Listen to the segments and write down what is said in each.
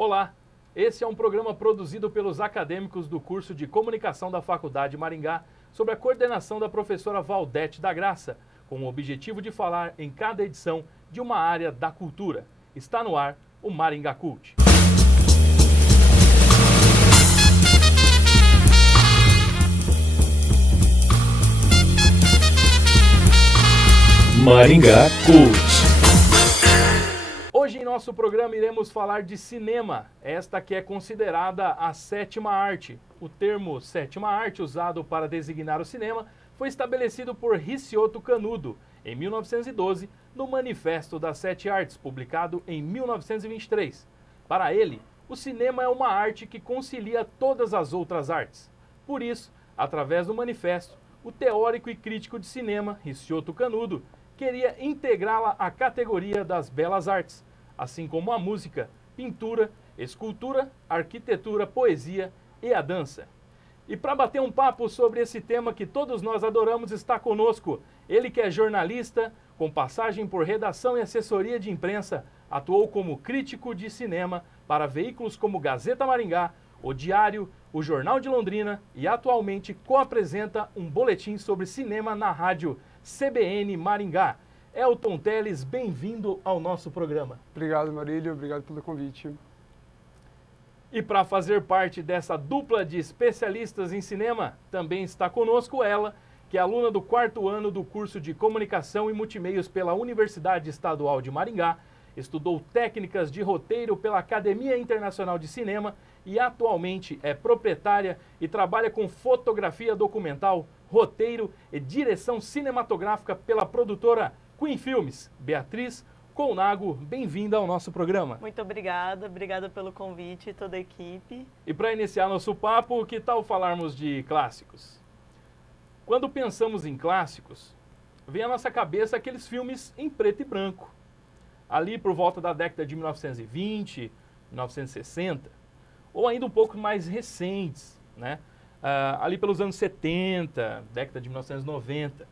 Olá, esse é um programa produzido pelos acadêmicos do curso de Comunicação da Faculdade Maringá, sob a coordenação da professora Valdete da Graça, com o objetivo de falar em cada edição de uma área da cultura. Está no ar o Maringá Cult. Maringá Cult. Hoje em nosso programa iremos falar de cinema, esta que é considerada a sétima arte. O termo sétima arte, usado para designar o cinema, foi estabelecido por Ricciotto Canudo, em 1912, no Manifesto das Sete Artes, publicado em 1923. Para ele, o cinema é uma arte que concilia todas as outras artes. Por isso, através do manifesto, o teórico e crítico de cinema, Ricciotto Canudo, queria integrá-la à categoria das belas artes, assim como a música, pintura, escultura, arquitetura, poesia e a dança. E para bater um papo sobre esse tema que todos nós adoramos, está conosco ele que é jornalista, com passagem por redação e assessoria de imprensa, atuou como crítico de cinema para veículos como Gazeta Maringá, O Diário, o Jornal de Londrina e atualmente co-apresenta um boletim sobre cinema na rádio CBN Maringá. Elton Teles, bem-vindo ao nosso programa. Obrigado, Marílio. Obrigado pelo convite. E para fazer parte dessa dupla de especialistas em cinema, também está conosco ela, que é aluna do 4º ano do curso de Comunicação e Multimeios pela Universidade Estadual de Maringá, estudou técnicas de roteiro pela Academia Internacional de Cinema e atualmente é proprietária e trabalha com fotografia documental, roteiro e direção cinematográfica pela produtora Queen Filmes. Beatriz Colnago, bem-vinda ao nosso programa. Muito obrigada pelo convite, toda a equipe. E para iniciar nosso papo, que tal falarmos de clássicos? Quando pensamos em clássicos, vem à nossa cabeça aqueles filmes em preto e branco, ali por volta da década de 1920, 1960, ou ainda um pouco mais recentes, né? Ali pelos anos 70, década de 1990,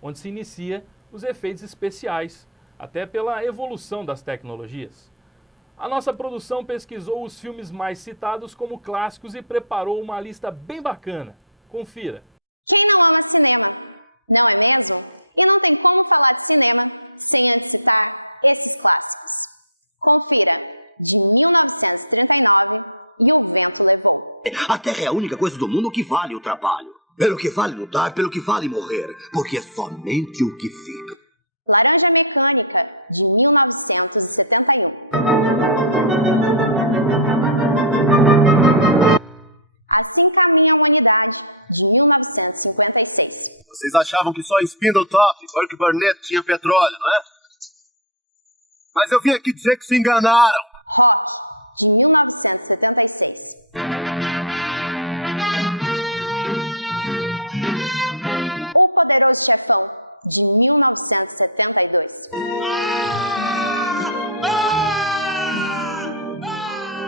onde se inicia os efeitos especiais, até pela evolução das tecnologias. A nossa produção pesquisou os filmes mais citados como clássicos e preparou uma lista bem bacana. Confira. Quem não ama cinema? Não é mesmo? E não tem como falar de cinema sem antes citar esses clássicos. Confira, de 1939, E o Vento Levou. A Terra é a única coisa do mundo que vale o trabalho. Pelo que vale lutar, pelo que vale morrer, porque é somente o que fica. Laranja Mecânica, de 1971. Assim Caminha a Humanidade, de 1956. Vocês achavam que só em Spindletop, Burke Burnett tinha petróleo, não é? Mas eu vim aqui dizer que se enganaram. Rock, de 1976. O Poderoso Chefão, de 1972.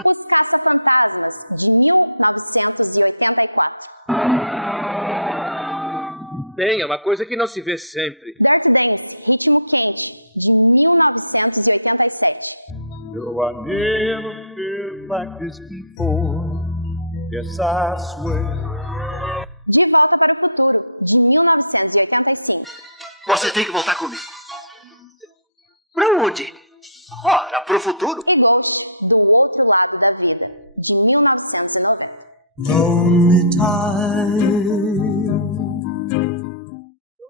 Os Caça-Fantasmas, de 1984. Bem, é uma coisa que não se vê sempre. Dirty Dance, Ritmo Quente, de 1987. No, I never felt like this before. Yes, I swear. De Volta para o Futuro, de 1985. Você tem que voltar comigo. Pra onde? Ora, pro futuro. E Ghost, Do Outro Lado da Vida, de 1990. Não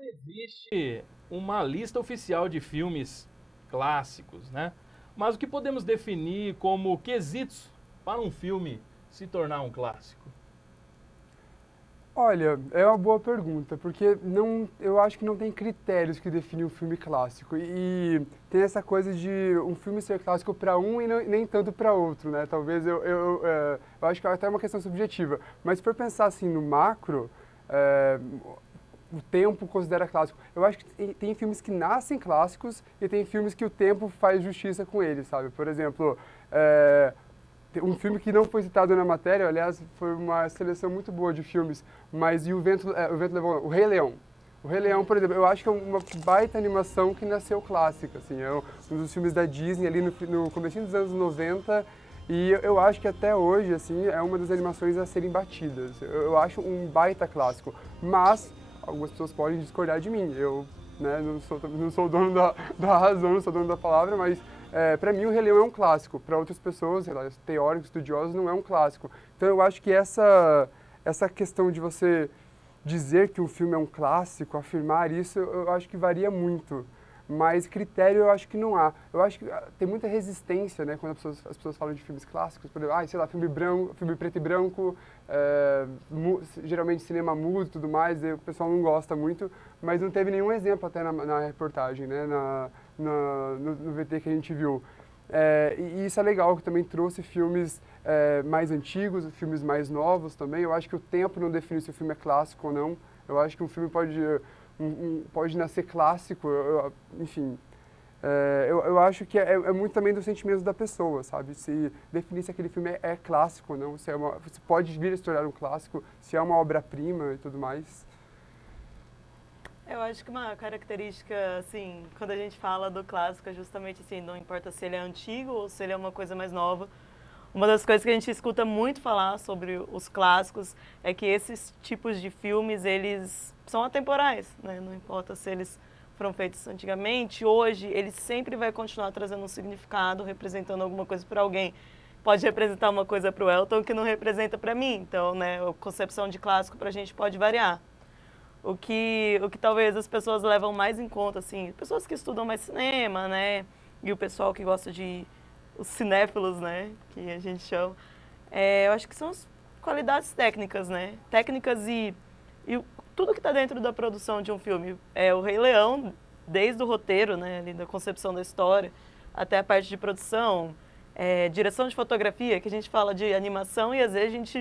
existe uma lista oficial de filmes clássicos, né? Mas o que podemos definir como quesitos para um filme se tornar um clássico? Olha, é uma boa pergunta, porque eu acho que não tem critérios que definem um filme clássico. E tem essa coisa de um filme ser clássico para um e nem tanto para outro, né? Talvez eu acho que até é uma questão subjetiva. Mas se for pensar assim no macro, o tempo considera clássico. Eu acho que tem filmes que nascem clássicos e tem filmes que o tempo faz justiça com eles, sabe? Por exemplo, um filme que não foi citado na matéria, aliás, foi uma seleção muito boa de filmes, mas o Vento Levou, o Rei Leão. O Rei Leão, por exemplo, eu acho que é uma baita animação que nasceu clássica, assim, é um dos filmes da Disney ali no comecinho dos anos 90 E eu acho que até hoje, assim, é uma das animações a serem batidas. Eu acho um baita clássico, mas algumas pessoas podem discordar de mim. Eu, né, não sou dono da razão, não sou dono da palavra, mas para mim o Rei Leão é um clássico. Para outras pessoas, teóricos, estudiosos, não é um clássico. Então eu acho que essa questão de você dizer que um filme é um clássico, afirmar isso, eu acho que varia muito. Mas critério eu acho que não há. Eu acho que tem muita resistência, né, quando as pessoas falam de filmes clássicos, por exemplo, sei lá, filme preto e branco, geralmente cinema mudo e tudo mais, e o pessoal não gosta muito, mas não teve nenhum exemplo até na reportagem, né, no VT que a gente viu. E isso é legal, que também trouxe filmes mais antigos, filmes mais novos também. Eu acho que o tempo não define se o filme é clássico ou não. Eu acho que um filme pode nascer clássico, enfim. Eu acho que é muito também dos sentimentos da pessoa, sabe? Se definir se aquele filme é clássico ou não, se pode vir a se tornar um clássico, se é uma obra-prima e tudo mais. Eu acho que uma característica, assim, quando a gente fala do clássico, é justamente assim, não importa se ele é antigo ou se ele é uma coisa mais nova. Uma das coisas que a gente escuta muito falar sobre os clássicos é que esses tipos de filmes, eles são atemporais, né? Não importa se eles foram feitos antigamente, hoje, ele sempre vai continuar trazendo um significado, representando alguma coisa para alguém. Pode representar uma coisa para o Elton que não representa para mim. Então, né, a concepção de clássico para a gente pode variar. O que talvez as pessoas levam mais em conta, assim, pessoas que estudam mais cinema, né, e o pessoal que gosta de os cinéfilos, né, que a gente chama, eu acho que são as qualidades técnicas, né, técnicas e tudo que está dentro da produção de um filme. O Rei Leão, desde o roteiro, né, ali da concepção da história, até a parte de produção, direção de fotografia, que a gente fala de animação e às vezes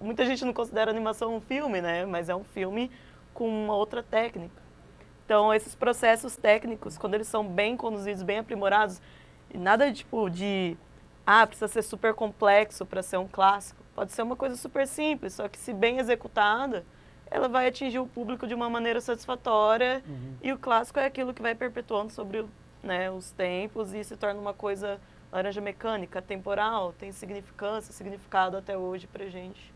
muita gente não considera animação um filme, né, mas é um filme com uma outra técnica. Então, esses processos técnicos, quando eles são bem conduzidos, bem aprimorados, nada tipo precisa ser super complexo para ser um clássico. Pode ser uma coisa super simples, só que se bem executada, ela vai atingir o público de uma maneira satisfatória. E o clássico é aquilo que vai perpetuando sobre, né, os tempos e se torna uma coisa laranja mecânica, temporal, tem significância, significado até hoje pra gente.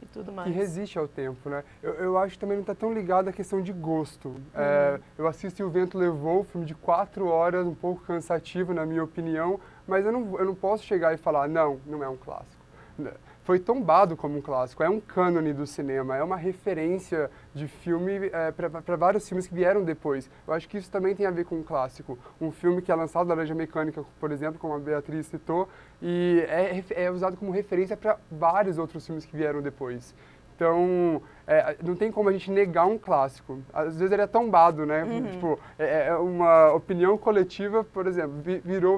E tudo mais. Que resiste ao tempo, né? Eu acho que também não está tão ligado à questão de gosto. Eu assisti O Vento Levou, um filme de 4 horas, um pouco cansativo, na minha opinião, mas eu não posso chegar e falar, não é um clássico. Foi tombado como um clássico, é um cânone do cinema, é uma referência de filme para vários filmes que vieram depois. Eu acho que isso também tem a ver com um clássico. Um filme que é lançado, Laranja Mecânica, por exemplo, como a Beatriz citou, e é usado como referência para vários outros filmes que vieram depois. Então, não tem como a gente negar um clássico. Às vezes ele é tombado, né? Tipo, é uma opinião coletiva, por exemplo,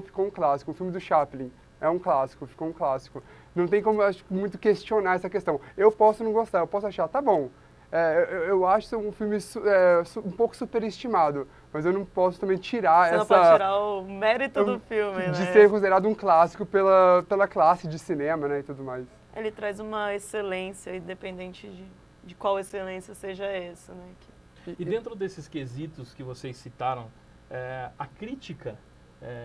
ficou um clássico. O filme do Chaplin é um clássico, ficou um clássico. Não tem como, acho, muito questionar essa questão. Eu posso não gostar, eu posso achar, tá bom. Eu acho um filme um pouco superestimado, mas eu não posso também tirar Você não pode tirar o mérito do filme, de né? ser considerado um clássico pela classe de cinema, né, e tudo mais. Ele traz uma excelência, independente de qual excelência seja essa, né? E dentro desses quesitos que vocês citaram, a crítica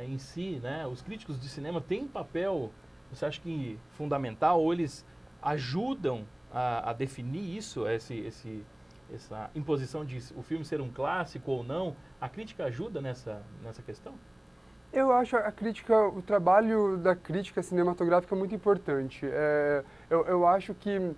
em si, né, os críticos de cinema têm papel, você acha que fundamental, ou eles ajudam a definir isso, essa imposição de o filme ser um clássico ou não? A crítica ajuda nessa questão? Eu acho o trabalho da crítica cinematográfica muito importante. Eu acho que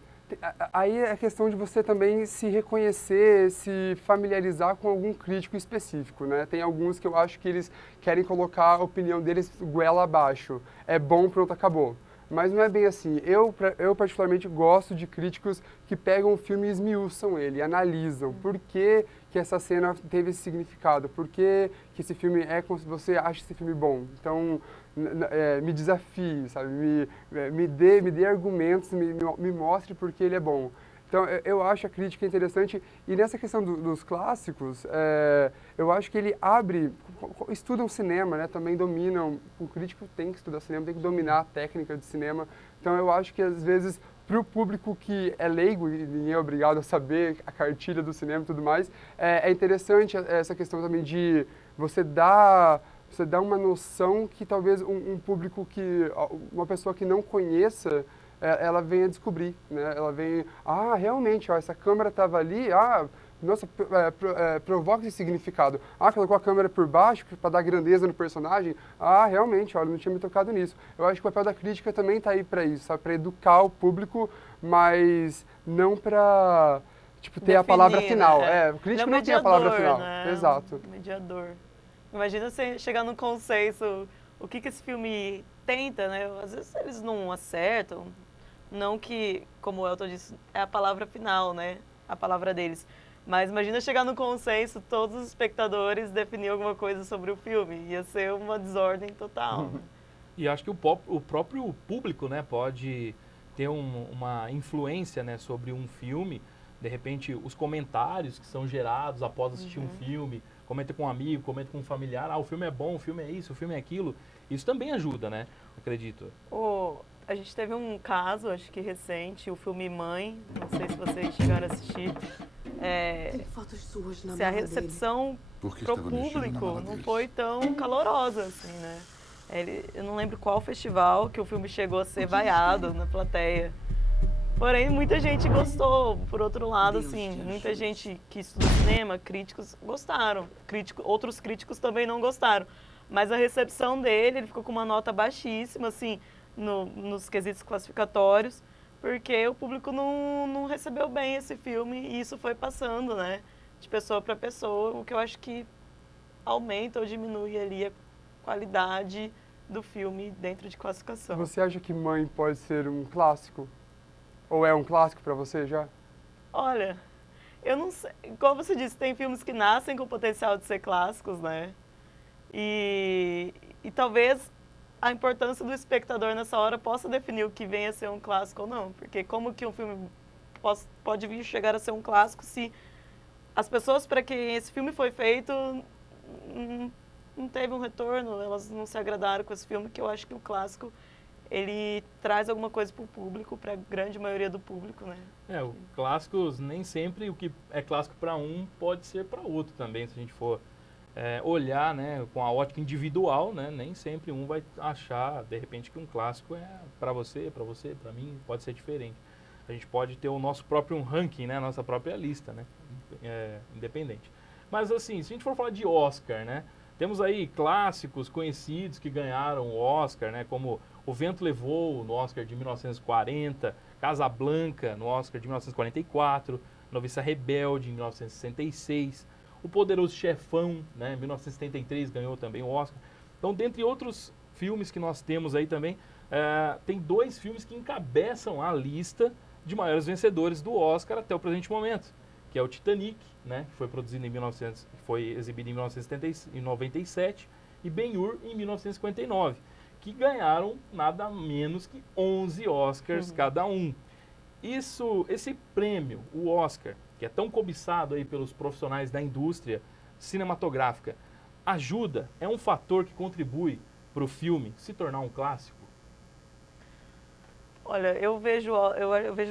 aí é a questão de você também se reconhecer, se familiarizar com algum crítico específico, né? Tem alguns que eu acho que eles querem colocar a opinião deles goela abaixo. É bom, pronto, acabou. Mas não é bem assim. Eu particularmente gosto de críticos que pegam o filme e esmiuçam ele, analisam por que essa cena teve esse significado, por que esse filme você acha esse filme bom. Então, me desafie, sabe? Me dê argumentos, me mostre por que ele é bom. Então, eu acho a crítica interessante. E nessa questão dos clássicos, eu acho que ele estudam cinema, né? Também dominam. O crítico tem que estudar cinema, tem que dominar a técnica de cinema. Então, eu acho que, às vezes, para o público que é leigo e ninguém é obrigado a saber a cartilha do cinema e tudo mais, é interessante essa questão também de você dar você dá uma noção que talvez um público uma pessoa que não conheça, ela venha descobrir, né? Ela vem, realmente, ó, essa câmera estava ali, nossa, provoca esse significado. Colocou a câmera por baixo para dar grandeza no personagem. Realmente, olha, não tinha me tocado nisso. Eu acho que o papel da crítica também está aí para isso, sabe? Para educar o público, mas não para ter Definir, a palavra final. né? O crítico Ele é não tem a palavra mediador, final. né? Exato. Um mediador. Imagina você chegar num consenso, o que esse filme tenta, né? Às vezes eles não acertam, não que, como o Elton disse, é a palavra final, né? A palavra deles. Mas imagina chegar no consenso, todos os espectadores definir alguma coisa sobre o filme. Ia ser uma desordem total. E acho que o próprio público, né, pode ter uma influência, né, sobre um filme. De repente, os comentários que são gerados após assistir um filme, comenta com um amigo, comenta com um familiar, o filme é bom, o filme é isso, o filme é aquilo. Isso também ajuda, né, acredito. A gente teve um caso, acho que recente, o filme Mãe, não sei se vocês chegaram a assistir. Tem fotos suas na Se a mala recepção pro público não foi tão calorosa, assim, né? Eu não lembro qual festival que o filme chegou a ser vaiado na plateia. Porém, muita gente gostou. Por outro lado, assim, muita gente que estuda cinema, críticos, gostaram. Outros críticos também não gostaram. Mas a recepção dele, ele ficou com uma nota baixíssima, assim, nos quesitos classificatórios, porque o público não recebeu bem esse filme e isso foi passando, né, de pessoa para pessoa, o que eu acho que aumenta ou diminui ali a qualidade do filme dentro de classificação. Você acha que Mãe pode ser um clássico? Ou é um clássico para você já? Olha, eu não sei, como você disse, tem filmes que nascem com o potencial de ser clássicos, né, e talvez a importância do espectador nessa hora possa definir o que vem a ser um clássico ou não. Porque como que um filme pode vir chegar a ser um clássico se as pessoas para quem esse filme foi feito não teve um retorno, elas não se agradaram com esse filme, que eu acho que o clássico, ele traz alguma coisa para o público, para a grande maioria do público, né? O clássicos, nem sempre o que é clássico para um pode ser para outro também, se a gente for olhar, né, com a ótica individual, né, nem sempre um vai achar, de repente, que um clássico é para você, para mim, pode ser diferente. A gente pode ter o nosso próprio ranking, né, a nossa própria lista, né, independente. Mas assim, se a gente for falar de Oscar, né, temos aí clássicos conhecidos que ganharam o Oscar, né, como O Vento Levou, no Oscar de 1940, Casablanca, no Oscar de 1944, Noviça Rebelde, em 1966, O Poderoso Chefão, né, em 1973, ganhou também o Oscar. Então, dentre outros filmes que nós temos aí também, tem 2 filmes que encabeçam a lista de maiores vencedores do Oscar até o presente momento, que é o Titanic, né, que foi exibido em 1997, e Ben-Hur em 1959, que ganharam nada menos que 11 Oscars cada um. Esse prêmio, o Oscar, que é tão cobiçado aí pelos profissionais da indústria cinematográfica, é um fator que contribui para o filme se tornar um clássico? Olha, eu vejo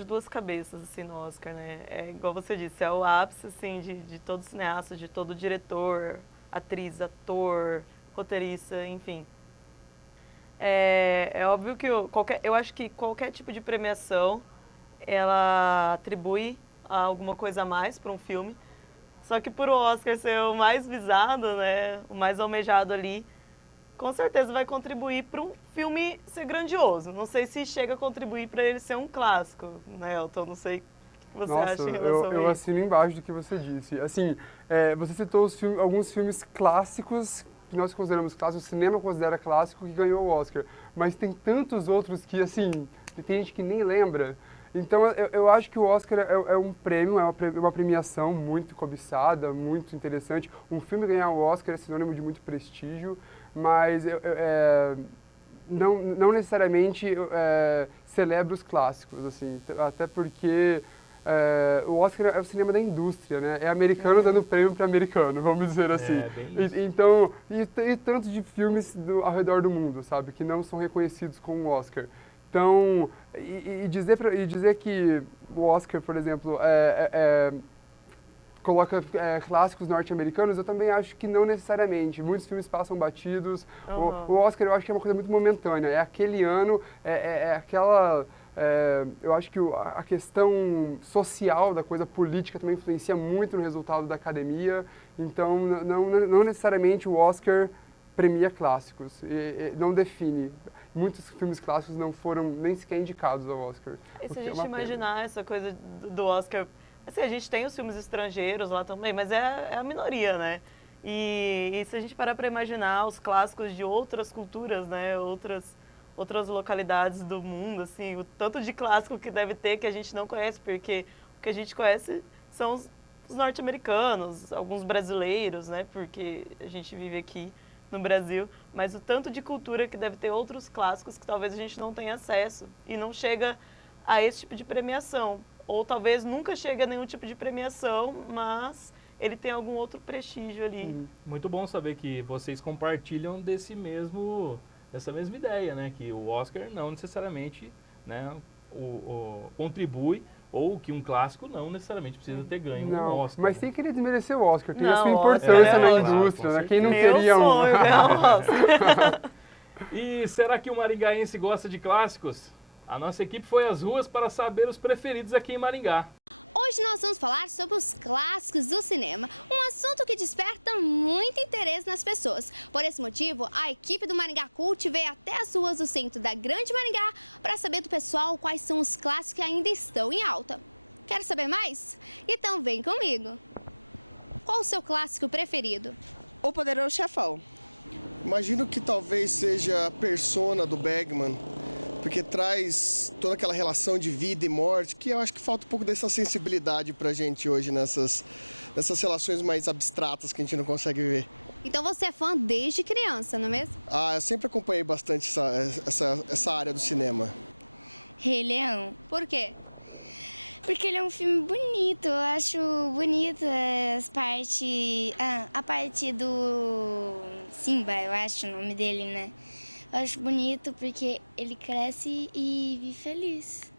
2 cabeças assim no Oscar, né? É igual você disse, é o ápice assim de todo cineasta, de todo diretor, atriz, ator, roteirista, enfim. É óbvio que eu acho que qualquer tipo de premiação ela atribui alguma coisa a mais para um filme. Só que por o Oscar ser o mais visado, né, o mais almejado ali, com certeza vai contribuir para um filme ser grandioso. Não sei se chega a contribuir para ele ser um clássico, né, Elton? Não sei o que você acha em relação a isso. Eu assino embaixo do que você disse. Assim, você citou alguns filmes clássicos que nós consideramos clássicos, o cinema considera clássico, que ganhou o Oscar. Mas tem tantos outros que, assim, tem gente que nem lembra. Então, eu acho que o Oscar é um prêmio, uma premiação muito cobiçada, muito interessante. Um filme ganhar o Oscar é sinônimo de muito prestígio, mas não necessariamente celebra os clássicos, assim, até porque o Oscar é o cinema da indústria, né? É americano dando prêmio para americano, vamos dizer assim. Então, e tanto de filmes ao redor do mundo, sabe, que não são reconhecidos com o Oscar. Então, dizer que o Oscar, por exemplo, coloca clássicos norte-americanos, eu também acho que não necessariamente. Muitos filmes passam batidos. O Oscar eu acho que é uma coisa muito momentânea. É aquele ano, aquela... eu acho que a questão social da coisa política também influencia muito no resultado da academia. Então, não necessariamente o Oscar premia clássicos, não define. Muitos filmes clássicos não foram nem sequer indicados ao Oscar. E se a gente imaginar essa coisa do Oscar, assim, a gente tem os filmes estrangeiros lá também, mas é a minoria, né? E se a gente parar para imaginar os clássicos de outras culturas, né? Outras localidades do mundo, assim, o tanto de clássico que deve ter que a gente não conhece, porque o que a gente conhece são os norte-americanos, alguns brasileiros, né? Porque a gente vive aqui no Brasil, mas o tanto de cultura que deve ter outros clássicos que talvez a gente não tenha acesso e não chega a esse tipo de premiação. Ou talvez nunca chegue a nenhum tipo de premiação, mas ele tem algum outro prestígio ali. Muito bom saber que vocês compartilham dessa mesma ideia, né? Que o Oscar não necessariamente, né, contribui, ou que um clássico não necessariamente precisa ter ganho um Oscar. Mas sem querer desmerecer o Oscar, tem a Não, sua importância na ótimo. indústria, Claro, né? Quem não Meu teria sonho ganhar um Oscar. E será que o maringaense gosta de clássicos? A nossa equipe foi às ruas para saber os preferidos aqui em Maringá. Hoje nós vamos falar sobre os clássicos do cinema, um assunto que desperta muito interesse nas pessoas. Por esse motivo, a equipe do Maringá Cult veio até as ruas do centro da Grande Maringá para saber do pessoal quais são os clássicos que ainda estão em alta. Quer saber mais? Então vem comigo. Qual o seu clássico preferido? O Poderoso Chefão. Imagino que talvez seja a Persona do Bergman, porque traz toda aquela relação de vida e morte, que eu acho que falta um pouco dessa sensibilidade pra gente hoje nessas relações mais abstratas que a gente não consegue ver. Então você é fã desde criança, não é mesmo? Eu sempre acompanhei bastante essa área do cinema. Rei Leão. Por quê? Porque ele é um filme bonito, eu acho bonito as partes... a parte do Simba, eu acho o nome dele, né? Eu acho bonito porque ele cresce e vive feliz.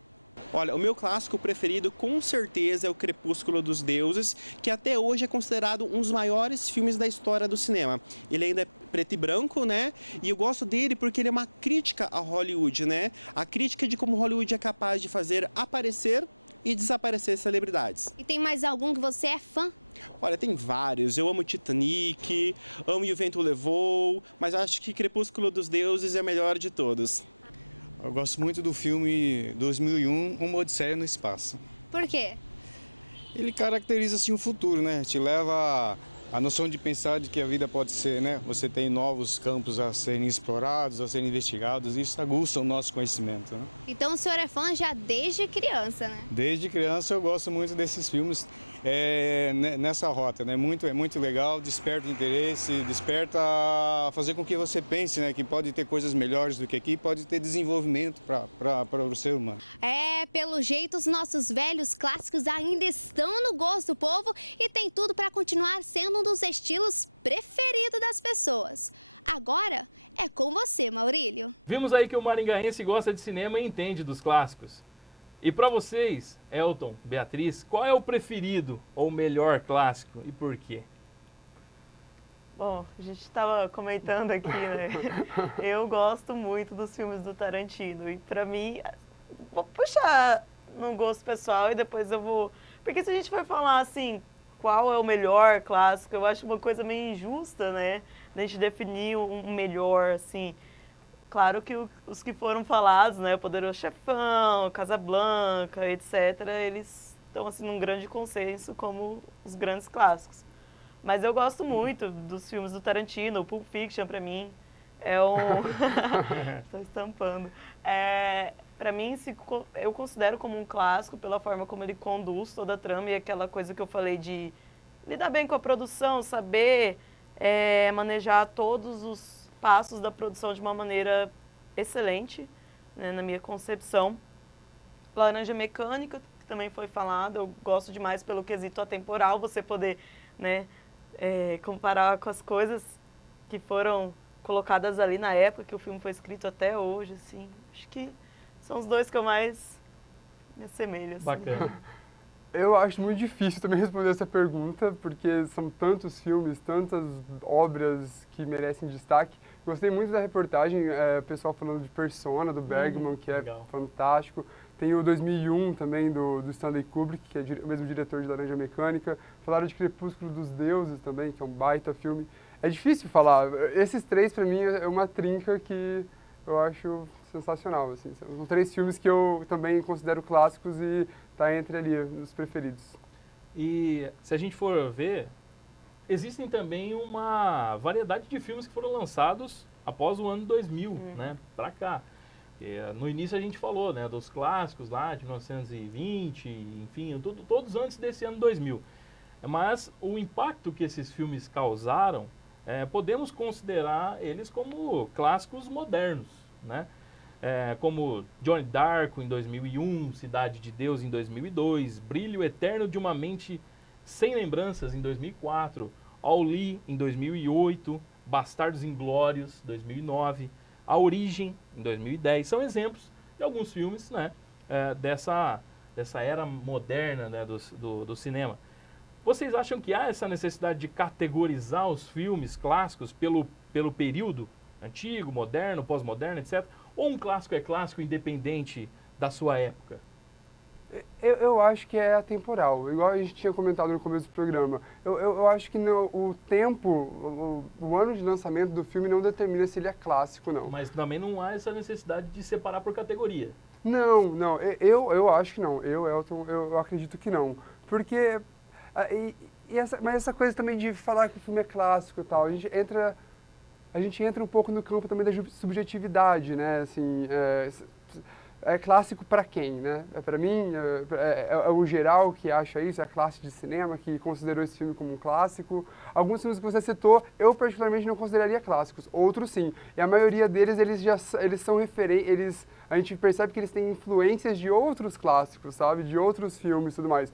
Olha, o meu clássico preferido com certeza é o Crepúsculo dos Deuses, que até hoje é considerado um dos maiores filmes da história do cinema. Ele ainda é preto e branco, né? E eu gosto dele porque ele é uma crítica a Hollywood, né? A crítica de como Hollywood é capaz de fazer aparecer e desaparecer celebridades. E tem mais algum que você é fã? Olha, tem vários. Eu amo Titanic, amo E o Vento Levou, mas acho que Crepúsculo dos Deuses é o melhor de todos. Eu gosto muito do filme 2001, Uma Odisseia no Espaço. Por quê? Ele caracteriza assim o futuro, né? Te leva a noção de pensar de que a vida pode ser, né? Você tem novos campos a serem explorados, a serem investigados, e isso aguça o nosso conhecimento, né? Então o senhor é fã já desde criança, né? Desde criança eu gosto muito desses filmes nessa rota, né? É muito legal, desperta o interesse, desperta a fazer com que você pense, né? Que pode ter coisas melhores do que aqui, pode ter desenvolvimento para o ser humano. Pelo jeito os nossos velhos clássicos ainda estão no gosto do povo e tem tudo para continuar sendo um dos estilos preferidos das pessoas. Agora é com você, Maurílio. Vimos aí que o maringaense gosta de cinema e entende dos clássicos. E para vocês, Elton, Beatriz, qual é o preferido ou melhor clássico e por quê? Bom, a gente estava comentando aqui, né? Eu gosto muito dos filmes do Tarantino e para mim, vou puxar no gosto pessoal e depois eu vou... Porque se a gente for falar assim, qual é o melhor clássico, eu acho uma coisa meio injusta, né? A gente definir um melhor, assim... Claro que os que foram falados, né, o Poderoso Chefão, Casablanca, etc., eles estão assim num grande consenso como os grandes clássicos. Mas eu gosto muito dos filmes do Tarantino, o Pulp Fiction para mim é um... Estou estampando. Para mim, eu considero como um clássico pela forma como ele conduz toda a trama e aquela coisa que eu falei de lidar bem com a produção, saber manejar todos os passos da produção de uma maneira excelente, né, na minha concepção. Laranja Mecânica, que também foi falado, eu gosto demais pelo quesito atemporal, você poder, né, comparar com as coisas que foram colocadas ali na época que o filme foi escrito até hoje, assim. Acho que são os dois que eu mais me assemelho. Assim. Bacana. Eu acho muito difícil também responder essa pergunta, porque são tantos filmes, tantas obras que merecem destaque. Gostei muito da reportagem, o pessoal falando de Persona, do Bergman, que é legal. fantástico. Tem o 2001 também, do Stanley Kubrick, que é o mesmo diretor de Laranja Mecânica. Falaram de Crepúsculo dos Deuses também, que é um baita filme. É difícil falar. Esses três, pra mim, é uma trinca que eu acho sensacional. Assim. São 3 filmes que eu também considero clássicos e tá entre ali os preferidos. E se a gente for ver, existem também uma variedade de filmes que foram lançados após o ano 2000, né, pra cá. No início a gente falou, né, dos clássicos lá de 1920, enfim, todos antes desse ano 2000. Mas o impacto que esses filmes causaram, podemos considerar eles como clássicos modernos, né? Como Johnny Darko em 2001, Cidade de Deus em 2002, Brilho Eterno de uma Mente Sem Lembranças em 2004, All-Lee em 2008, Bastardos Inglórios 2009, A Origem em 2010. São exemplos de alguns filmes, né, dessa era moderna, né, do cinema. Vocês acham que há essa necessidade de categorizar os filmes clássicos pelo período antigo, moderno, pós-moderno, etc., ou um clássico é clássico independente da sua época? Eu acho que é atemporal, igual a gente tinha comentado no começo do programa. Eu acho que o tempo, o ano de lançamento do filme não determina se ele é clássico, não. Mas também não há essa necessidade de separar por categoria. Não, eu acho que não. Elton, eu acredito que não. Porque, mas essa coisa também de falar que o filme é clássico e tal, a gente entra um pouco no campo também da subjetividade, né? Assim, é clássico para quem, né? Para mim, é o geral que acha isso, é a classe de cinema que considerou esse filme como um clássico. Alguns filmes que você citou, eu particularmente não consideraria clássicos, outros sim. E a maioria deles, eles são referentes, a gente percebe que eles têm influências de outros clássicos, sabe? De outros filmes e tudo mais.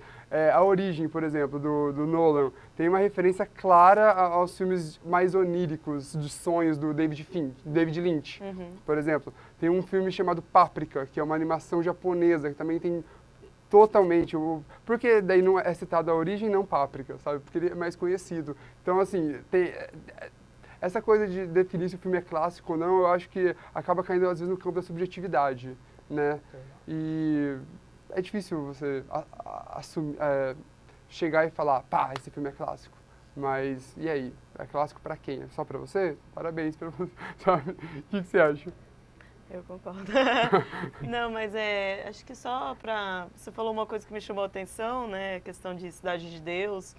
A Origem, por exemplo, do Nolan, tem uma referência clara aos filmes mais oníricos, de sonhos do David Lynch, por exemplo. Tem um filme chamado Páprica, que é uma animação japonesa, que também tem totalmente... Porque daí não é citado A Origem, não Páprica, sabe? Porque ele é mais conhecido. Então, assim, tem... Essa coisa de definir se o filme é clássico ou não, eu acho que acaba caindo, às vezes, no campo da subjetividade, né? E é difícil você chegar e falar, pá, esse filme é clássico. Mas, e aí? É clássico pra quem? É só pra você? Parabéns pra você, sabe? O que você acha? Eu concordo. Não, mas acho que só pra... Você falou uma coisa que me chamou a atenção, né? A questão de Cidade de Deus.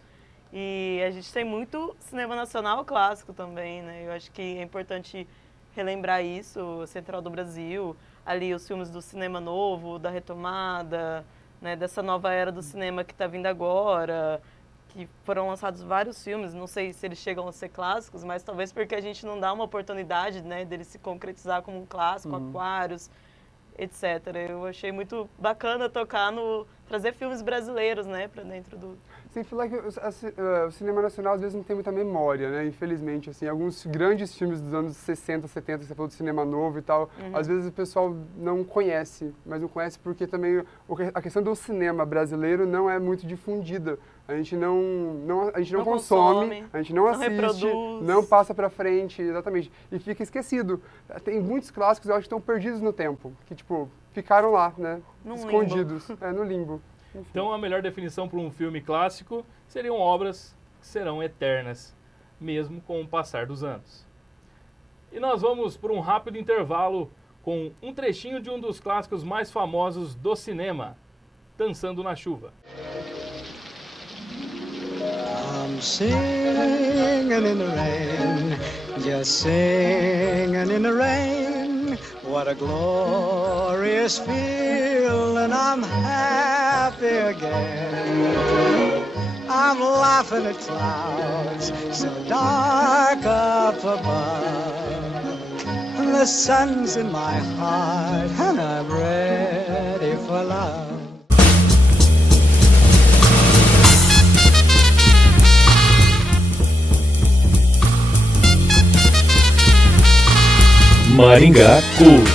E a gente tem muito cinema nacional clássico também, né? Eu acho que é importante relembrar isso, Central do Brasil, ali os filmes do cinema novo, da retomada, né? Dessa nova era do cinema que está vindo agora, que foram lançados vários filmes, não sei se eles chegam a ser clássicos, mas talvez porque a gente não dá uma oportunidade, né, dele se concretizar como um clássico, Aquários, etc. Eu achei muito bacana trazer filmes brasileiros, né, para dentro do... Sem falar que o cinema nacional às vezes não tem muita memória, né, infelizmente, assim, alguns grandes filmes dos anos 60, 70, que você falou do cinema novo e tal, às vezes o pessoal não conhece, mas não conhece porque também a questão do cinema brasileiro não é muito difundida. A gente não consome, a gente não assiste, reproduz. não passa pra frente, exatamente, e fica esquecido. Tem muitos clássicos, eu acho que estão perdidos no tempo, que, tipo, ficaram lá, né, escondidos, no limbo. Enfim. Então, a melhor definição para um filme clássico seriam obras que serão eternas, mesmo com o passar dos anos. E nós vamos por um rápido intervalo com um trechinho de um dos clássicos mais famosos do cinema, Dançando na Chuva. I'm singing in the rain, just singing in the rain. What a glorious feeling, I'm happy again. I'm laughing at clouds so dark up above. And the sun's in my heart and I'm ready for love. Maringá Cult.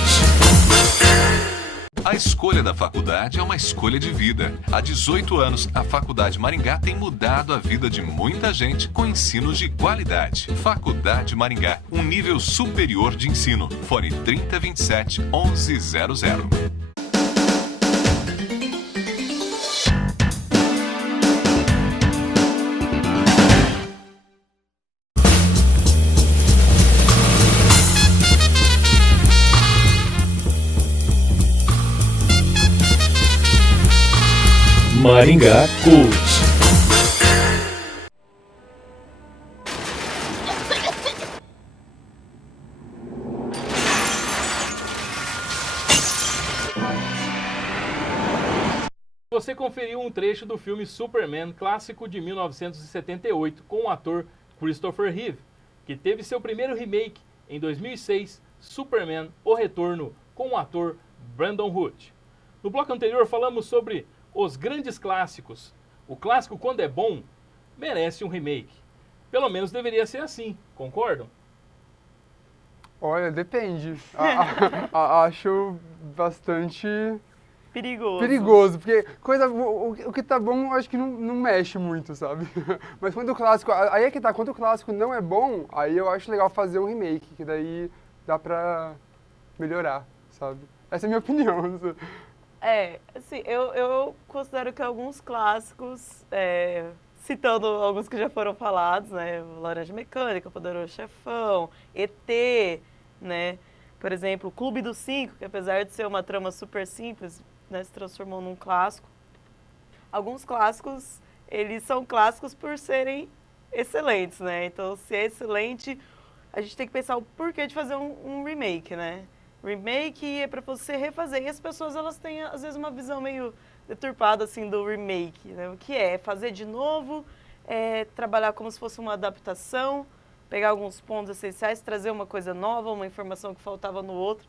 A escolha da faculdade é uma escolha de vida. Há 18 anos, a Faculdade Maringá tem mudado a vida de muita gente com ensinos de qualidade. Faculdade Maringá, um nível superior de ensino. Fone 3027 1100. Maringá Cult. Você conferiu um trecho do filme Superman, clássico de 1978, com o ator Christopher Reeve, que teve seu primeiro remake em 2006, Superman, O Retorno, com o ator Brandon Hood. No bloco anterior falamos sobre os grandes clássicos. O clássico, quando é bom, merece um remake. Pelo menos deveria ser assim, concordam? Olha, depende. Acho bastante perigoso, porque o que tá bom, acho que não mexe muito, sabe? Mas quando o clássico, aí é que tá, quando o clássico não é bom, aí eu acho legal fazer um remake, que daí dá pra melhorar, sabe? Essa é a minha opinião. Assim, eu considero que alguns clássicos, citando alguns que já foram falados, né? Laranja Mecânica, Poderoso Chefão, ET, né? Por exemplo, Clube dos Cinco, que apesar de ser uma trama super simples, né, se transformou num clássico. Alguns clássicos, eles são clássicos por serem excelentes, né? Então, se é excelente, a gente tem que pensar o porquê de fazer um remake, né? Remake é para você refazer, e as pessoas elas têm às vezes uma visão meio deturpada assim do remake, né? O que é fazer de novo, trabalhar como se fosse uma adaptação, pegar alguns pontos essenciais, trazer uma coisa nova, uma informação que faltava no outro.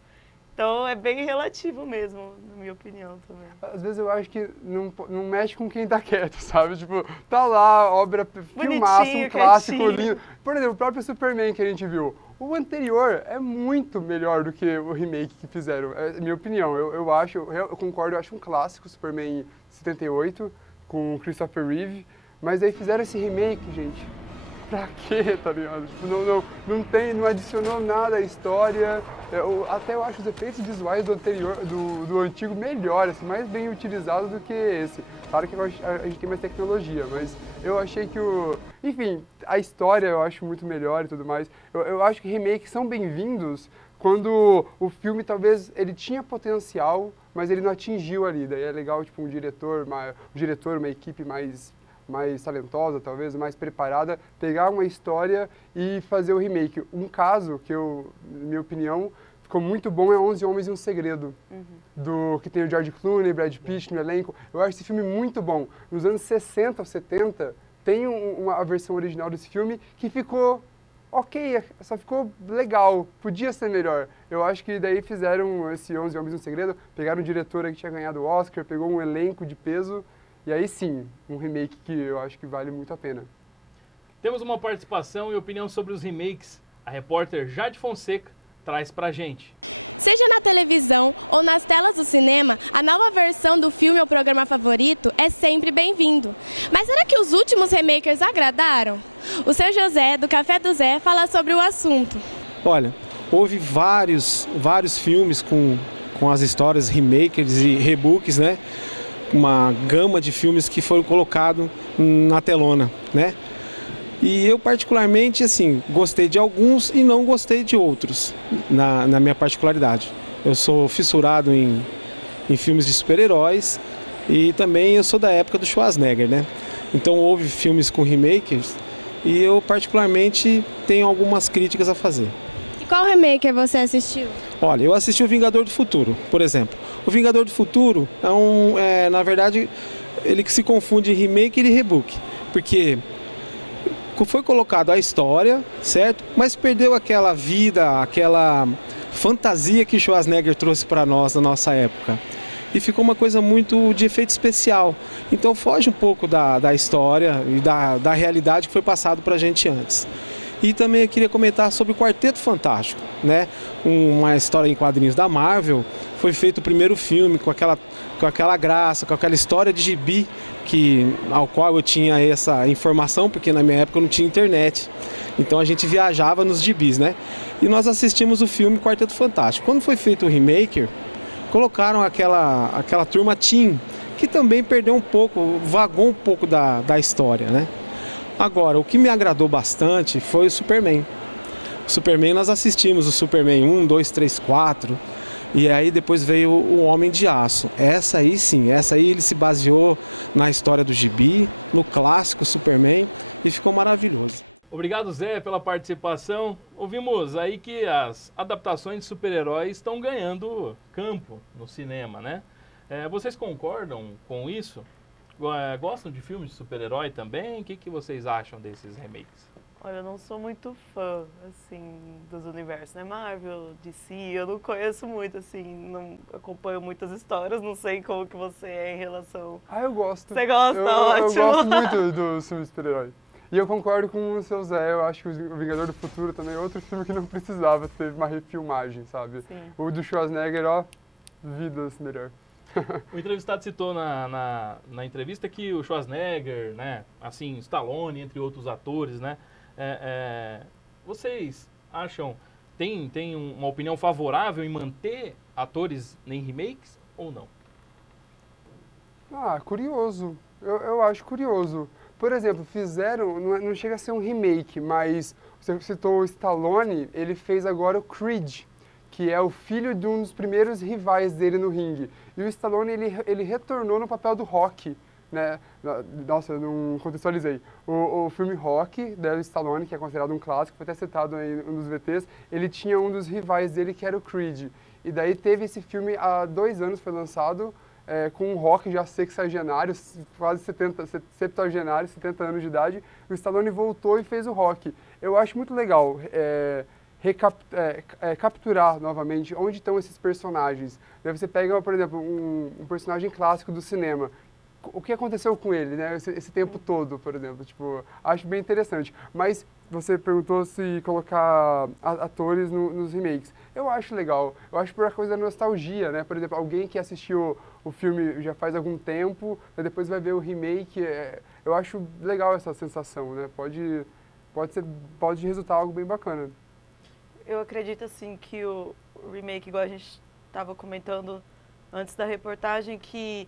Então é bem relativo mesmo, na minha opinião também. Às vezes eu acho que não mexe com quem tá quieto, sabe? Tipo, tá lá, obra, filmaço, um clássico lindo. Por exemplo, o próprio Superman que a gente viu. O anterior é muito melhor do que o remake que fizeram, é a minha opinião. Eu concordo, eu acho um clássico, Superman 78, com o Christopher Reeve, mas aí fizeram esse remake, gente. Pra quê, tá ligado? Não adicionou nada à história. Até eu acho os efeitos visuais do anterior, do antigo melhor, assim, mais bem utilizados do que esse. Claro que a gente tem mais tecnologia, mas eu achei que enfim, a história eu acho muito melhor e tudo mais. Eu acho que remakes são bem-vindos quando o filme talvez ele tinha potencial, mas ele não atingiu ali. Daí é legal, tipo, um diretor, uma equipe mais talentosa, talvez, mais preparada, pegar uma história e fazer o remake. Um caso que na minha opinião, ficou muito bom é 11 Homens e um Segredo, que tem o George Clooney, Brad Pitt no elenco. Eu acho esse filme muito bom. Nos anos 60 ou 70, tem a versão original desse filme que ficou ok, só ficou legal, podia ser melhor. Eu acho que daí fizeram esse 11 Homens e um Segredo, pegaram um diretor que tinha ganhado o Oscar, pegou um elenco de peso, e aí sim, um remake que eu acho que vale muito a pena. Temos uma participação e opinião sobre os remakes. A repórter Jade Fonseca traz pra gente. Seja na televisão ou nas telas do cinema, a nova versão do filme ou programa favorito é sempre bem-vindo. Mas será que os últimos remakers agradaram? O seu José, do Café do Zé, fala sobre o assunto. Olha, houve vários filmes com as histórias remakers e rebooks, né? Uma gama de filmes que foram colocados na telona, né? E eu particularmente, assim, gostei de alguns e não gostei de outros, na minha particularidade. Eu sou fissurado em filmes de super-heróis e também eu sou da época do Schwarzenegger, né? Então houve filmes com remakers e eu particularmente tenho algumas críticas a fazer. E qual remake você assistiu? Olha, eu assisti o Vingador do Futuro, por exemplo. O Vingador do Futuro na verdade, ele que se confunde remake e reboot, porque foi colocado a história, certo? Mas perdeu aquela vida, aquela fantasia que Schwarzenegger trouxe para nós na nossa época. E ficou uma coisa muito de efeito especial. Então foge um pouco da história e da realidade que foi passado para a gente antes. E também eu queria comentar sobre o Quarteto Fantástico, né? Uma história em quadrinhos da Marvel. Foi feito o primeiro filme com aquela graça, com aquela história de gibi ao qual eu tinha essa informação, porque na minha época eu não tinha internet. Então a gente viajava nos gibis, né? E nós assistimos o filme Quarteto Fantástico. Quando foi feito o remake, colocaram aquela turma teen, que também perdeu um pouco, vagou um pouco da história, né? Agora, o que me agradou bastante foi o Superman. O Superman, nós assistimos o Superman 1, 2, 3, 4, e aí depois veio o Homem de Aço. Essa aí sim, ele se baseou na história do gibi, no clássico Superman, e ficou maravilhoso. Obrigado, Zé, pela participação. Ouvimos aí que as adaptações de super-heróis estão ganhando campo no cinema, né? Vocês concordam com isso? Gostam de filmes de super-herói também? O que vocês acham desses remakes? Olha, eu não sou muito fã, assim, dos universos, né? Marvel, DC, eu não conheço muito, assim, não acompanho muitas histórias, não sei como que você é em relação... Eu gosto. Você gosta? Ótimo. Eu gosto muito do filme de super-herói. E eu concordo com o seu Zé, eu acho que o Vingador do Futuro também é outro filme que não precisava ter uma refilmagem, sabe? Sim. O do Schwarzenegger, ó, vidas melhor. O entrevistado citou na entrevista que o Schwarzenegger, né, assim, Stallone, entre outros atores, né, vocês acham, tem uma opinião favorável em manter atores em remakes ou não? Curioso. Eu acho curioso. Por exemplo, não chega a ser um remake, mas você citou o Stallone, ele fez agora o Creed, que é o filho de um dos primeiros rivais dele no ringue. E o Stallone, ele retornou no papel do Rocky, né? Nossa, eu não contextualizei. O filme Rocky, do Stallone, que é considerado um clássico, foi até citado em um dos VTs, ele tinha um dos rivais dele, que era o Creed. E daí teve esse filme, há 2 anos foi lançado, com um Rock já sexagenário, quase 70 anos de idade. O Stallone voltou e fez o Rock. Eu acho muito legal capturar novamente onde estão esses personagens. Daí você pega, por exemplo, um personagem clássico do cinema. O que aconteceu com ele, né? Esse tempo todo, por exemplo. Tipo, acho bem interessante. Mas você perguntou se colocar atores nos remakes. Eu acho legal. Eu acho por coisa da nostalgia, né? Por exemplo, alguém que assistiu o filme já faz algum tempo, depois vai ver o remake. Eu acho legal essa sensação, né? Pode resultar algo bem bacana. Eu acredito, assim, que o remake, igual a gente estava comentando antes da reportagem, que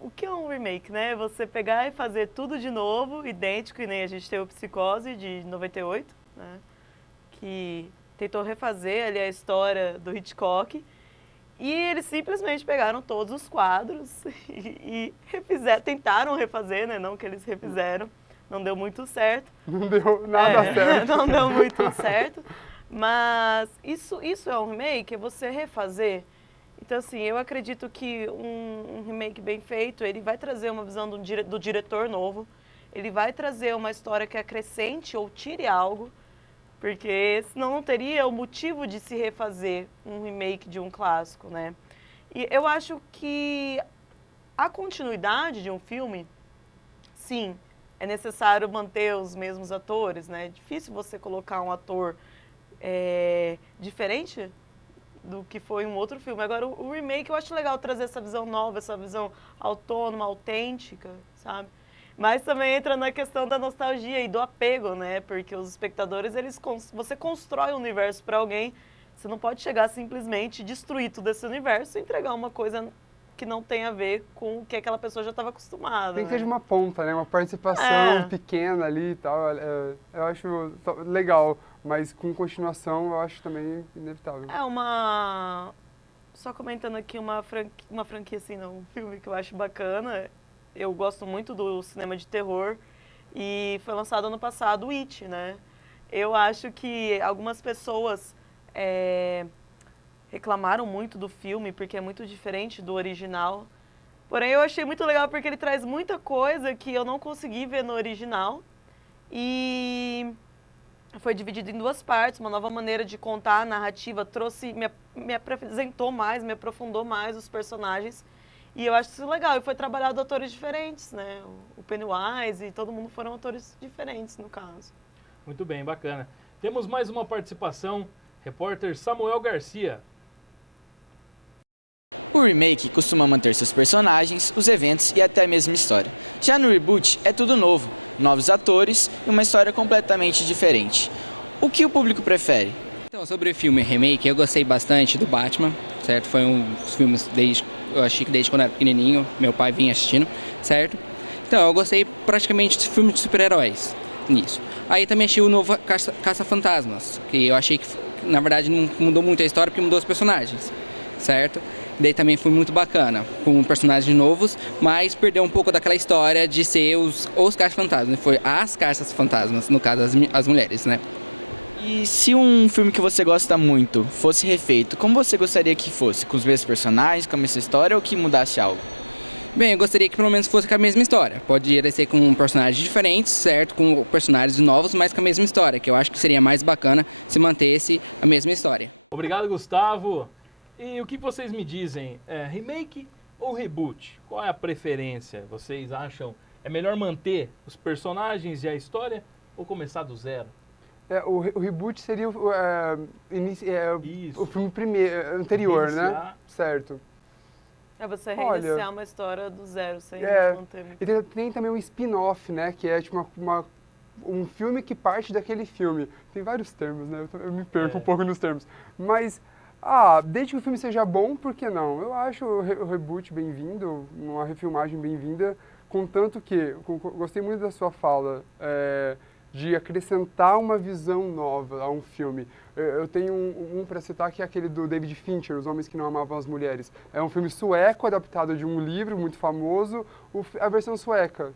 o que é um remake, né? Você pegar e fazer tudo de novo, idêntico, e nem a gente tem o Psicose, de 98, né? Que tentou refazer ali a história do Hitchcock, e eles simplesmente pegaram todos os quadros e tentaram refazer, né? Não que eles refizeram, não deu muito certo. Não deu nada certo. Não deu muito certo, mas isso é um remake, é você refazer. Então, assim, eu acredito que um remake bem feito, ele vai trazer uma visão do diretor novo, ele vai trazer uma história que acrescente ou tire algo, porque senão não teria o motivo de se refazer um remake de um clássico, né? E eu acho que a continuidade de um filme, sim, é necessário manter os mesmos atores, né? É difícil você colocar um ator diferente do que foi um outro filme. Agora, o remake, eu acho legal trazer essa visão nova, essa visão autônoma, autêntica, sabe? Mas também entra na questão da nostalgia e do apego, né? Porque os espectadores, você constrói um universo para alguém, você não pode chegar simplesmente, destruir todo esse universo e entregar uma coisa que não tem a ver com o que aquela pessoa já estava acostumada. Tem que ter de uma ponta, né? Uma participação pequena ali e tal. Eu acho legal, mas com continuação eu acho também inevitável. Só comentando aqui uma franquia assim, não, um filme que eu acho bacana. Eu gosto muito do cinema de terror e foi lançado ano passado o It, né? Eu acho que algumas pessoas reclamaram muito do filme porque é muito diferente do original. Porém, eu achei muito legal porque ele traz muita coisa que eu não consegui ver no original. E foi dividido em 2 partes, uma nova maneira de contar a narrativa, me apresentou mais, me aprofundou mais os personagens. E eu acho isso legal. E foi trabalhado atores diferentes, né? O Pennywise e todo mundo foram atores diferentes, no caso. Muito bem, bacana. Temos mais uma participação, repórter Samuel Garcia. O remake costuma manter seus personagens, os eventos e até a mesma história. Já no reboot é tudo novo, novos atores e uma história completamente diferente. O que o público prefere? Então, sobre o filme remake, eu gostei bastante do Batman, certo? Foi um dos filmes eu achei que desde quando eu era pequenininho, meu pai vinha assistindo, certo? Então, eu gostei praticamente de filme de super-heróis nisso. Aí também achei o novo Caça-Fantasmas, que eu achei que, na verdade, não mudou muito a história porque mudou os personagens, certo? Daí também foi muito bacana, com personagens novos, mas perdeu um pouco daquela história de ser os caça-fantasmas. Foi as caças-fantasmas, no caso, as mulheres, né? E se um filme que você gosta muito fosse refeito, como você gostaria que fosse? Com os mesmos personagens, com a mesma história ou que mudasse algo? Bem, eu gostaria que pelo menos fosse com a mesma história. Pode ser com personagens diferentes, certo? Com personagens novos, mas com a mesma história, que eu acho que seria mais bacana se mantesse a mesma história. Obrigado, Gustavo. E o que vocês me dizem? Remake ou reboot? Qual é a preferência? Vocês acham é melhor manter os personagens e a história ou começar do zero? O reboot seria o filme anterior, né? Certo. É você reiniciar uma história do zero, sem manter muito. E tem também um spin-off, né? Que é tipo um filme que parte daquele filme. Tem vários termos, né? Eu me perco um pouco nos termos. Mas, desde que o filme seja bom, por que não? Eu acho o reboot bem-vindo, uma refilmagem bem-vinda, contanto que, gostei muito da sua fala, de acrescentar uma visão nova a um filme. Eu tenho um para citar que é aquele do David Fincher, Os Homens que Não Amavam as Mulheres. É um filme sueco, adaptado de um livro muito famoso, a versão sueca.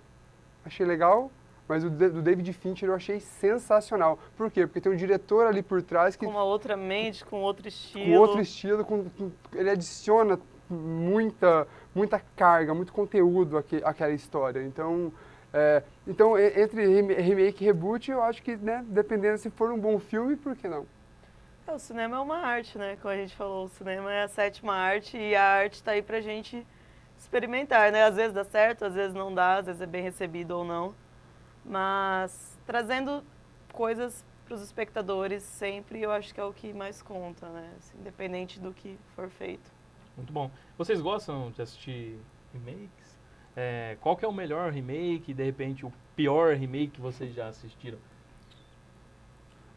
Achei legal, mas o do David Fincher eu achei sensacional. Por quê? Porque tem um diretor ali por trás que... Com uma outra mente, com outro estilo. Com outro estilo, ele adiciona muita carga, muito conteúdo àquela história. Então, entre remake e reboot, eu acho que, né, dependendo se for um bom filme, por que não? O cinema é uma arte, né? Como a gente falou, o cinema é a 7ª arte e a arte está aí pra gente experimentar, né? Às vezes dá certo, às vezes não dá, às vezes é bem recebido ou não. Mas trazendo coisas para os espectadores sempre, eu acho que é o que mais conta, né? Assim, independente do que for feito. Muito bom. Vocês gostam de assistir remakes? Qual que é o melhor remake e, de repente, o pior remake que vocês já assistiram?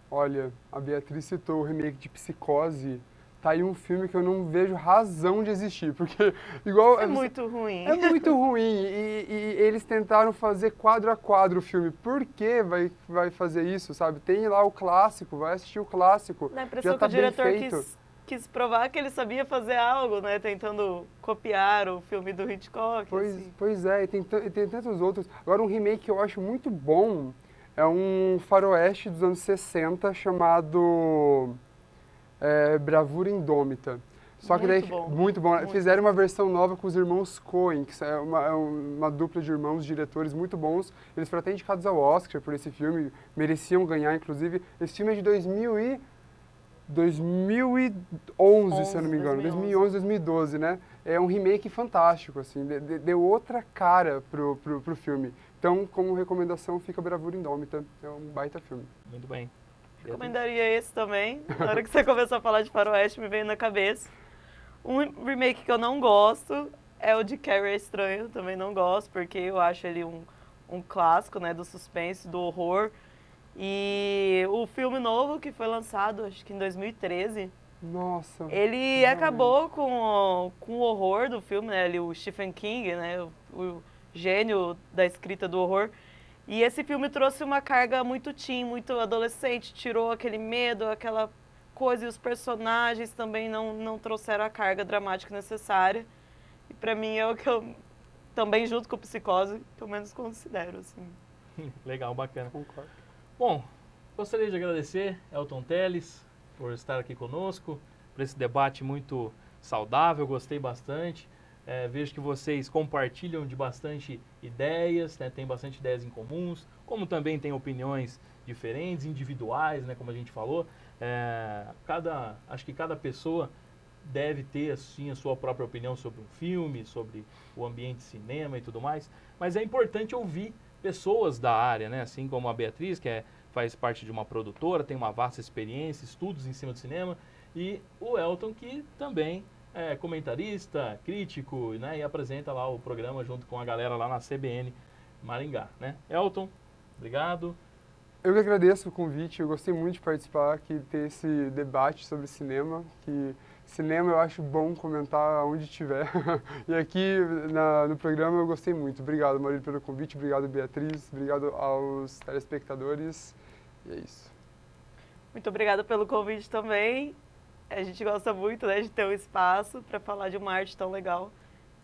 Olha, a Beatriz citou o remake de Psicose. Tá aí um filme que eu não vejo razão de existir, porque igual... É muito ruim. É muito ruim e eles tentaram fazer quadro a quadro o filme. Por que vai fazer isso, sabe? Tem lá o clássico, vai assistir o clássico. Dá a impressão que o diretor quis provar que ele sabia fazer algo, né? Tentando copiar o filme do Hitchcock. Pois é, e tem tantos outros. Agora, um remake que eu acho muito bom é um faroeste dos anos 60 chamado Bravura Indômita. Só que daí, muito bom. Fizeram uma versão nova com os irmãos Coen, que é uma dupla de irmãos diretores muito bons. Eles foram até indicados ao Oscar por esse filme, mereciam ganhar, inclusive. Esse filme é de 2011, se eu não me engano. 2011, 2012, né? É um remake fantástico, assim, deu outra cara pro filme. Então, como recomendação, fica Bravura Indômita. É um baita filme. Muito bem. Recomendaria esse também. Na hora que você começou a falar de faroeste, me veio na cabeça. Um remake que eu não gosto é o de Carrie é Estranho. Também não gosto, porque eu acho ele um clássico, né, do suspense, do horror. E o filme novo que foi lançado, acho que em 2013. Nossa. Ele acabou com o horror do filme, né? O Stephen King, né? O gênio da escrita do horror. E esse filme trouxe uma carga muito teen, muito adolescente, tirou aquele medo, aquela coisa, e os personagens também não trouxeram a carga dramática necessária. E pra mim é o que eu, também junto com o Psicose, pelo menos considero, assim. Legal, bacana. Concordo. Bom, gostaria de agradecer Elton Teles por estar aqui conosco, por esse debate muito saudável, gostei bastante. Vejo que vocês compartilham de bastante ideias, né? Tem bastante ideias em comuns, como também tem opiniões diferentes, individuais, né? Como a gente falou. Acho que cada pessoa deve ter assim, a sua própria opinião sobre um filme, sobre o ambiente de cinema e tudo mais, mas é importante ouvir pessoas da área, né? Assim como a Beatriz, que é faz parte de uma produtora, tem uma vasta experiência, estudos em cima do cinema, e o Elton, que também é comentarista, crítico, né, e apresenta lá o programa junto com a galera lá na CBN Maringá, né? Elton, obrigado. Eu que agradeço o convite, eu gostei muito de participar aqui, ter esse debate sobre cinema, que cinema eu acho bom comentar onde estiver. E aqui no programa eu gostei muito. Obrigado, Maurílio, pelo convite, obrigado, Beatriz, obrigado aos telespectadores, e é isso. Muito obrigada pelo convite também. A gente gosta muito, né, de ter um espaço para falar de uma arte tão legal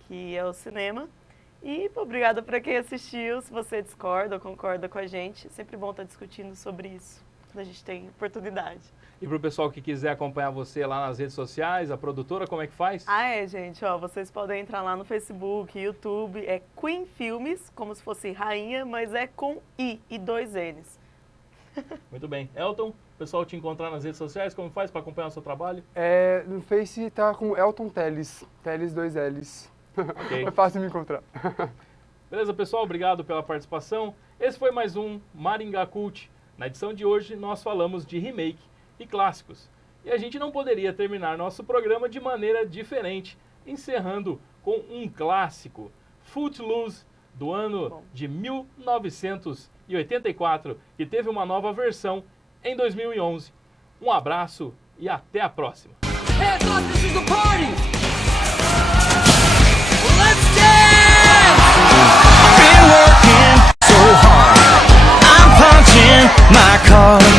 que é o cinema. E obrigada para quem assistiu. Se você discorda ou concorda com a gente, é sempre bom estar discutindo sobre isso, quando a gente tem oportunidade. E para o pessoal que quiser acompanhar você lá nas redes sociais, a produtora, como é que faz? Gente, vocês podem entrar lá no Facebook, YouTube, é Queen Filmes, como se fosse rainha, mas é com I e 2 N's. Muito bem. Elton, o pessoal te encontrar nas redes sociais, como faz para acompanhar o seu trabalho? No Face tá com Elton Teles, Teles 2 L's. Okay. É fácil me encontrar. Beleza, pessoal? Obrigado pela participação. Esse foi mais um Maringá Cult. Na edição de hoje, nós falamos de remake e clássicos. E a gente não poderia terminar nosso programa de maneira diferente, encerrando com um clássico, Footloose, do ano de 1984, que teve uma nova versão em 2011. Um abraço e até a próxima. My car